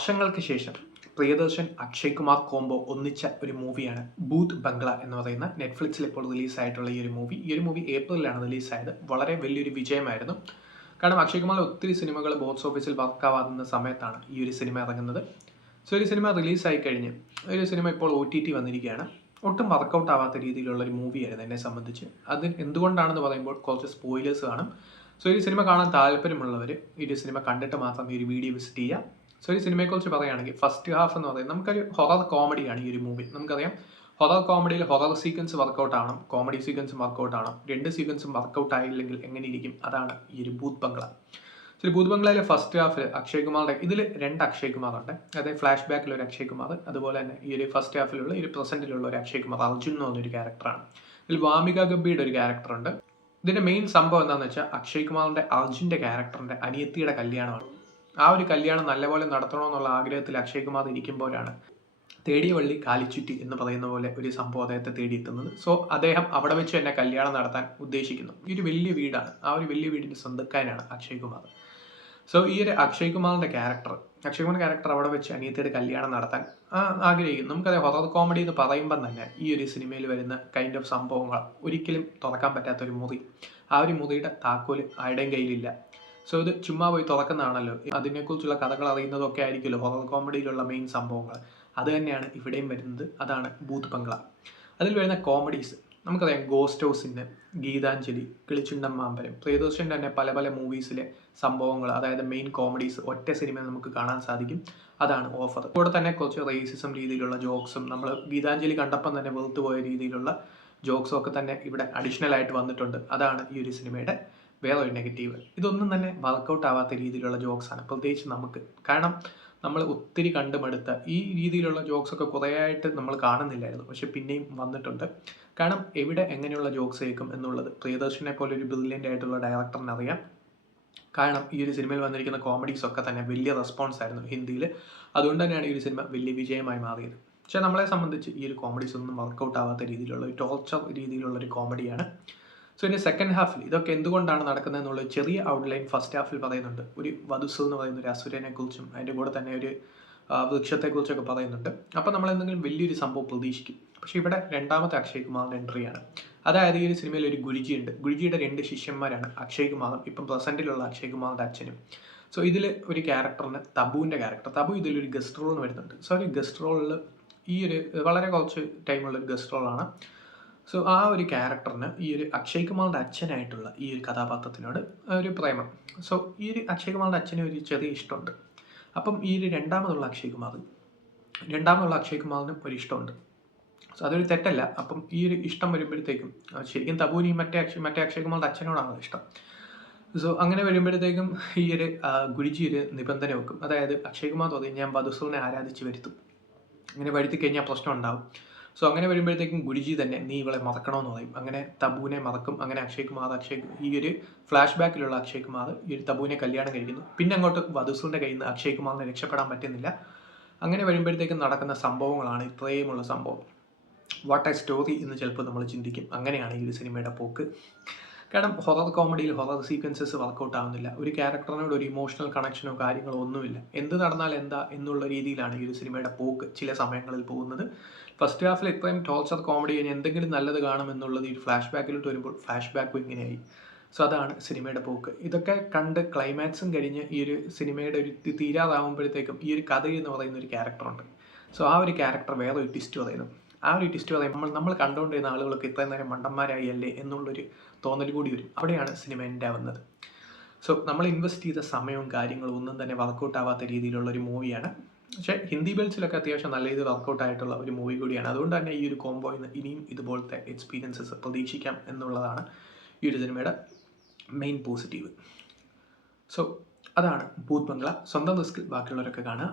വർഷങ്ങൾക്ക് ശേഷം പ്രിയദർശൻ അക്ഷയ് കുമാർ കോംബോ ഒന്നിച്ച ഒരു മൂവിയാണ് ഭൂത് ബംഗ്ല എന്ന് പറയുന്ന നെറ്റ്ഫ്ലിക്സിൽ ഇപ്പോൾ റിലീസായിട്ടുള്ള ഈ ഒരു മൂവി ഏപ്രിലാണ് റിലീസായത്. വളരെ വലിയൊരു വിജയമായിരുന്നു. കാരണം അക്ഷയ് കുമാർ ഒത്തിരി സിനിമകൾ ബോക്സ് ഓഫീസിൽ വർക്കാവാകുന്ന സമയത്താണ് ഈ ഒരു സിനിമ ഇറങ്ങുന്നത്. സോ ഒരു സിനിമ റിലീസായി കഴിഞ്ഞ് ഒരു സിനിമ ഇപ്പോൾ OTT വന്നിരിക്കുകയാണ്. ഒട്ടും വർക്കൗട്ട് ആവാത്ത രീതിയിലുള്ള ഒരു മൂവിയായിരുന്നു എന്നെ സംബന്ധിച്ച്. അത് എന്തുകൊണ്ടാണെന്ന് പറയുമ്പോൾ കുറച്ച് സ്പോയിലേഴ്സ് കാണും. സോ ഈ സിനിമ കാണാൻ താല്പര്യമുള്ളവർ ഈ ഒരു സിനിമ കണ്ടിട്ട് മാത്രം ഈ ഒരു വീഡിയോ വിസിറ്റ് ചെയ്യുക. സോ ഈ സിനിമയെക്കുറിച്ച് പറയുകയാണെങ്കിൽ ഫസ്റ്റ് ഹാഫ് എന്ന് പറയുന്നത് നമുക്കൊരു ഹൊറർ കോമഡിയാണ് ഈ ഒരു മൂവി. നമുക്കറിയാം ഹൊറർ കോമഡിയിൽ ഹൊറർ സീക്വൻസ് വർക്കൗട്ട് ആവണം, കോമഡി സീക്വൻസും വർക്കൗട്ട് ആവണം. രണ്ട് സീക്വൻസും വർക്കൗട്ട് ആയില്ലെങ്കിൽ എങ്ങനെ ഇരിക്കും? അതാണ് ഈ ഒരു ഭൂത് ബംഗ്ല. സോ ഭൂത് ബംഗ്ലയിലെ ഫസ്റ്റ് ഹാഫിൽ അക്ഷയ് കുമാറിൻ്റെ ഇതിൽ 2 അക്ഷയ് കുമാറുണ്ട്. അതായത് ഫ്ലാഷ് ബാക്കിൽ ഒരു അക്ഷയ് കുമാർ, അതുപോലെ തന്നെ ഈ ഒരു ഫസ്റ്റ് ഹാഫിലുള്ള ഈ ഒരു പ്രസന്റിലുള്ള ഒരു അക്ഷയ് കുമാർ, അർജുൻ എന്ന് പറഞ്ഞൊരു ക്യാരക്ടറാണ്. ഇതിൽ വാമിക ഗബ്ബിയുടെ ഒരു ക്യാരക്ടറുണ്ട്. ഇതിന്റെ മെയിൻ സംഭവം എന്താണെന്ന് വെച്ചാൽ അക്ഷയ് കുമാറിന്റെ അർജുന്റെ ക്യാരക്ടറിന്റെ അനിയത്തിയുടെ കല്യാണമാണ്. ആ ഒരു കല്യാണം നല്ലപോലെ നടത്തണമെന്നുള്ള ആഗ്രഹത്തിൽ അക്ഷയ് കുമാർ ഇരിക്കുമ്പോഴാണ് തേടിയ വള്ളി കാലിച്ചുറ്റി എന്ന് പറയുന്ന പോലെ ഒരു സംഭവം അദ്ദേഹത്തെ തേടിയെത്തുന്നത്. സോ അദ്ദേഹം അവിടെ വെച്ച് തന്നെ കല്യാണം നടത്താൻ ഉദ്ദേശിക്കുന്നു. ഈ ഒരു വലിയ വീടാണ്, ആ ഒരു വലിയ വീടിന്റെ സ്വന്തക്കാരനാണ് അക്ഷയ് കുമാർ. സോ ഈ ഒരു അക്ഷയ് കുമാറിന്റെ ക്യാരക്ടർ അവിടെ വെച്ച് അനിയത്തിയുടെ കല്യാണം നടത്താൻ ആഗ്രഹിക്കുന്നു. നമുക്കറിയാം ഹൊറർ കോമഡി എന്ന് പറയുമ്പം തന്നെ ഈ ഒരു സിനിമയിൽ വരുന്ന കൈൻഡ് ഓഫ് സംഭവങ്ങൾ ഒരിക്കലും തുറക്കാൻ പറ്റാത്തൊരു മുറി, ആ ഒരു മുറിയുടെ താക്കോല് ആരുടെയും കയ്യിലില്ല. സോ ഇത് ചുമ്മാ പോയി തുറക്കുന്നതാണല്ലോ. അതിനെക്കുറിച്ചുള്ള കഥകൾ അറിയുന്നതൊക്കെ ആയിരിക്കുമല്ലോ ഹൊറർ കോമഡിയിലുള്ള മെയിൻ സംഭവങ്ങൾ. അത് തന്നെയാണ് ഇവിടെയും വരുന്നത്. അതാണ് ഭൂത് ബംഗ്ല. അതിൽ വരുന്ന കോമഡീസ് നമുക്കറിയാം. ഗോസ്റ്റ് ഹൗസിൻ്റെ, ഗീതാഞ്ജലി, കിളിച്ചുണ്ടൻ മാമ്പരം, പ്രിയദർശൻ്റെ തന്നെ പല പല മൂവീസിലെ സംഭവങ്ങൾ, അതായത് മെയിൻ കോമഡീസ് ഒറ്റ സിനിമയിൽ നമുക്ക് കാണാൻ സാധിക്കും. അതാണ് ഓഫർ. കൂടെ തന്നെ കുറച്ച് റേസിസം രീതിയിലുള്ള ജോക്സും, നമ്മൾ ഗീതാഞ്ജലി കണ്ടപ്പം തന്നെ വെറുത്തുപോയ രീതിയിലുള്ള ജോക്സും ഒക്കെ തന്നെ ഇവിടെ അഡീഷണൽ ആയിട്ട് വന്നിട്ടുണ്ട്. അതാണ് ഈ ഒരു സിനിമയുടെ വേറെ ഒരു നെഗറ്റീവ്. ഇതൊന്നും തന്നെ വർക്കൗട്ട് ആവാത്ത രീതിയിലുള്ള ജോക്സാണ്, പ്രത്യേകിച്ച് നമുക്ക്. കാരണം നമ്മൾ ഒത്തിരി കണ്ടുമടുത്ത ഈ രീതിയിലുള്ള ജോക്സൊക്കെ കുറേ ആയിട്ട് നമ്മൾ കാണുന്നില്ലായിരുന്നു, പക്ഷെ പിന്നെയും വന്നിട്ടുണ്ട്. കാരണം എവിടെ എങ്ങനെയുള്ള ജോക്സ് കേൾക്കും എന്നുള്ളത് പ്രിയദർശനെ പോലെ ഒരു ബ്രില്യൻ്റ് ആയിട്ടുള്ള ഡയറക്ടറിന് അറിയാം. കാരണം ഈ ഒരു സിനിമയിൽ വന്നിരിക്കുന്ന കോമഡീസ് ഒക്കെ തന്നെ വലിയ റെസ്പോൺസ് ആയിരുന്നു ഹിന്ദിയിൽ. അതുകൊണ്ട് തന്നെയാണ് ഈ ഒരു സിനിമ വലിയ വിജയമായി മാറിയത്. പക്ഷേ നമ്മളെ സംബന്ധിച്ച് ഈ ഒരു കോമഡീസ് ഒന്നും വർക്കൗട്ട് ആവാത്ത രീതിയിലുള്ള ഒരു ടോർച്ചർ രീതിയിലുള്ള ഒരു കോമഡിയാണ്. സോ ഇനി സെക്കൻഡ് ഹാഫിൽ ഇതൊക്കെ എന്തുകൊണ്ടാണ് നടക്കുന്നത് എന്നുള്ള ചെറിയ ഔട്ട്ലൈൻ ഫസ്റ്റ് ഹാഫിൽ പറയുന്നുണ്ട്. ഒരു വധുസ് എന്ന് പറയുന്ന ഒരു അസുരനെ കുറിച്ചും അതിൻ്റെ കൂടെ തന്നെ ഒരു വൃക്ഷത്തെക്കുറിച്ചൊക്കെ പറയുന്നുണ്ട്. അപ്പോൾ നമ്മൾ എന്തെങ്കിലും വലിയൊരു സംഭവം പ്രതീക്ഷിക്കും. പക്ഷേ ഇവിടെ രണ്ടാമത്തെ അക്ഷയ് കുമാറിൻ്റെ എൻട്രിയാണ്. അതായത് ഈ ഒരു സിനിമയിൽ ഒരു ഗുരുജി ഉണ്ട്. ഗുരുജിയുടെ 2 ശിഷ്യന്മാരാണ് അക്ഷയ് കുമാറും ഇപ്പം പ്രസൻറ്റിലുള്ള അക്ഷയ് കുമാറിൻ്റെ അച്ഛനും. സോ ഇതിൽ ഒരു ക്യാരക്ടറിന് തബുവിൻ്റെ ക്യാരക്ടർ, തബു ഇതിലൊരു ഗസ്റ്റ് റോളിന് വരുന്നുണ്ട്. സോ ഒരു ഗസ്റ്റ് റോളിൽ ഈ ഒരു വളരെ കുറച്ച് ടൈമുള്ളൊരു ഗസ്റ്റ് റോളാണ്. സോ ആ ഒരു ക്യാരക്ടറിന് ഈ ഒരു അക്ഷയ് കുമാറിൻ്റെ അച്ഛനായിട്ടുള്ള ഈ ഒരു കഥാപാത്രത്തിനോട് ഒരു പ്രേമം. സോ ഈ ഒരു അക്ഷയ് കുമാറിൻ്റെ അച്ഛന് ഒരു ചെറിയ ഇഷ്ടമുണ്ട്. അപ്പം ഈ ഒരു രണ്ടാമതുള്ള അക്ഷയ് കുമാറിനും ഒരു ഇഷ്ടമുണ്ട്. സോ അതൊരു തെറ്റല്ല. അപ്പം ഈ ഒരു ഇഷ്ടം വരുമ്പോഴത്തേക്കും ശരിക്കും തബുവിന് ഈ മറ്റേ അക്ഷയ് കുമാറിൻ്റെ അച്ഛനോടാണ് ഇഷ്ടം. സോ അങ്ങനെ വരുമ്പോഴത്തേക്കും ഈ ഒരു ഗുരുജി ഒരു നിബന്ധന വെക്കും. അതായത് അക്ഷയ് കുമാർ പറയും, ഞാൻ വധുസുവിനെ ആരാധിച്ച് വരുത്തും, അങ്ങനെ വരുത്തി കഴിഞ്ഞാൽ പ്രശ്നം ഉണ്ടാവും. സോ അങ്ങനെ വരുമ്പോഴത്തേക്കും ഗുരുജി തന്നെ നീ ഇവളെ മറക്കണമെന്ന് പറയും. അങ്ങനെ തബുവിനെ മറക്കും. അങ്ങനെ ഈ ഒരു ഫ്ലാഷ് ബാക്കിലുള്ള അക്ഷയ് കുമാർ ഈ ഒരു തബുവിനെ കല്യാണം കഴിക്കുന്നു. പിന്നെ അങ്ങോട്ട് വധുസുവിൻ്റെ കയ്യിൽ നിന്ന് അക്ഷയ് കുമാറിനെ രക്ഷപ്പെടാൻ പറ്റുന്നില്ല. അങ്ങനെ വരുമ്പോഴത്തേക്കും നടക്കുന്ന സംഭവങ്ങളാണ് ഇത്രയുമുള്ള സംഭവം. വാട്ട് എ സ്റ്റോറി എന്ന് ചിലപ്പോൾ നമ്മൾ ചിന്തിക്കും. അങ്ങനെയാണ് ഈ ഒരു സിനിമയുടെ പോക്ക്. കാരണം ഹൊറർ കോമഡിയിൽ ഹൊറർ സീക്വൻസസ് വർക്കൗട്ട് ആവുന്നില്ല. ഒരു ക്യാരക്ടറിനോട് ഒരു ഇമോഷണൽ കണക്ഷനോ കാര്യങ്ങളോ ഒന്നുമില്ല. എന്ത് നടന്നാൽ എന്താ എന്നുള്ള രീതിയിലാണ് ഈ ഒരു സിനിമയുടെ പോക്ക് ചില സമയങ്ങളിൽ പോകുന്നത്. ഫസ്റ്റ് ഹാഫിൽ ഇത്രയും ടോർച്ചർ കോമഡി കഴിഞ്ഞ് എന്തെങ്കിലും നല്ലത് കാണുമെന്നുള്ളത് ഈ ഫ്ലാഷ് ബാക്കിലോട്ട് വരുമ്പോൾ ഫ്ലാഷ് ബാക്കും ഇങ്ങനെയായി. സോ അതാണ് സിനിമയുടെ പോക്ക്. ഇതൊക്കെ കണ്ട് ക്ലൈമാക്സും കഴിഞ്ഞ് ഈ ഒരു സിനിമയുടെ ഒരു തീരാറാവുമ്പോഴത്തേക്കും ഈ ഒരു കഥ എന്ന് പറയുന്ന ഒരു ക്യാരക്ടറുണ്ട്. സോ ആ ഒരു ക്യാരക്ടർ വേറെ ഒരു ട്വിസ്റ്റ് പറയുന്നു. ആ ഒരു ട്വിസ്റ്റ് പറയുമ്പോൾ നമ്മൾ കണ്ടുകൊണ്ടിരുന്ന ആളുകളൊക്കെ ഇത്രയും നേരം മണ്ടന്മാരായി അല്ലേ എന്നുള്ളൊരു തോന്നൽ കൂടി വരും. അവിടെയാണ് സിനിമ എൻഡ് ആവുന്നത്. സോ നമ്മൾ ഇൻവെസ്റ്റ് ചെയ്ത സമയവും കാര്യങ്ങളും ഒന്നും തന്നെ വർക്കൗട്ട് ആവാത്ത രീതിയിലുള്ള ഒരു മൂവിയാണ്. പക്ഷേ ഹിന്ദി ബെൽസിലൊക്കെ അത്യാവശ്യം നല്ല രീതിയിൽ വർക്കൗട്ട് ആയിട്ടുള്ള ഒരു മൂവി കൂടിയാണ്. അതുകൊണ്ട് തന്നെ ഈ ഒരു കോംബോയിൽ നിന്ന് ഇനിയും ഇതുപോലത്തെ എക്സ്പീരിയൻസസ് പ്രതീക്ഷിക്കാം എന്നുള്ളതാണ് ഈ ഒരു സിനിമയുടെ മെയിൻ പോസിറ്റീവ്. സോ അതാണ് ഭൂത് ബംഗ്ല. സ്വന്തം റിസ്കിൽ ബാക്കിയുള്ളവരൊക്കെ കാണുക.